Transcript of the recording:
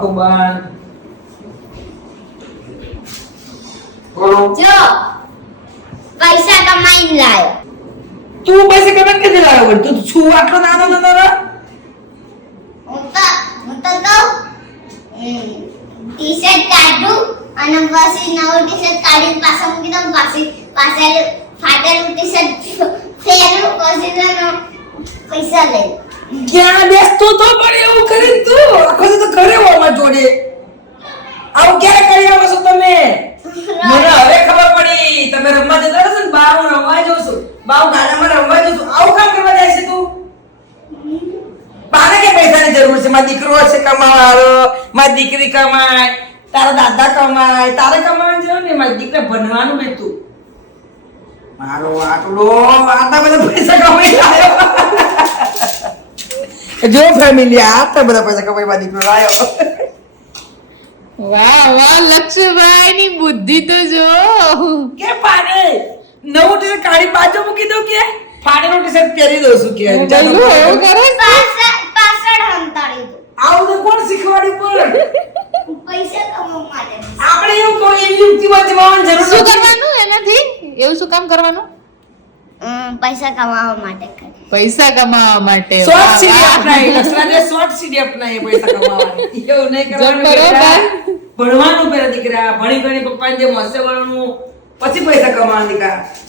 આખો બંધ. જો પૈસા કમાઈને લાયો. તું પૈસા કમાઈને કેથી લાવ્યો વળી? તું છું આટલો નાનો નાનો રે? હું તો ટી-શર્ટ કાઢું અને પછી નવું ટી-શર્ટ કાઢીને પાછા મૂકી દઉં. પાછળ ફાટેલું ટી-શર્ટ ફેરું પછી તેનો પૈસા લઈ. ક્યાં બેસતો તો પણ એવું કરી તું આખો દી તો ઘરે હો અમાર જોડે. આવું ક્યારે કરી આવો છો તમે? મને હવે ખબર પડી તમે રમવા જતા હશો ને બાર હું રમવા જાઉં છું. બાર ગાડામાં રમવા જાઉં છું. આવું કામ કરવા જાય છે તું? બાને કે પૈસાની જરૂર છે? મારો દીકરો હશે કમાવાળો, મારી દીકરી કમાય, તારા દાદા કમાય, તારે કમાવાનું છે ને. મારી દીકરા ભણવાનું બેઠું મારો આટલો આટલા બધા પૈસા કમાઈ લાવ્યો. જો ફેમિલી આટલા બધા પૈસા કમાઈ મારી દીકરો લાવ્યો. વાહ વાહ લક્ષ્યભાઈ ની બુદ્ધિ તો જો. કે પાડે નવું ટી-શર્ટ કાઢી પાછો મૂકી દઉં કે ફાટેલો ટી-શર્ટ પહેરી દઉં છું કે બોલું એવું કરે છે? પાછળ હંતાડી દો. આવું તો કોણ શીખવાડ્યું પણ? પૈસા કમાવા માટે. આપણે એવું કોઈ એવી યુક્તિમાં જવાની જરૂર શું નથી. કરવાનું એનાથી? એવું શું કામ કરવાનું? પૈસા કમાવા માટે કરે. પૈસા કમાવા માટે. શોર્ટ વાહ, સીડી વાહ. અપનાવી લક્ષણાને શોર્ટ સીડી અપનાવી પૈસા કમાવાની. એવું નહીં કરવાનું બરોબર. બેટા. ભણવાનું પેલા દીકરા ભણી પપ્પાને જે મળશે ભણવાનું પછી પૈસા કમાવાનું દીકરા.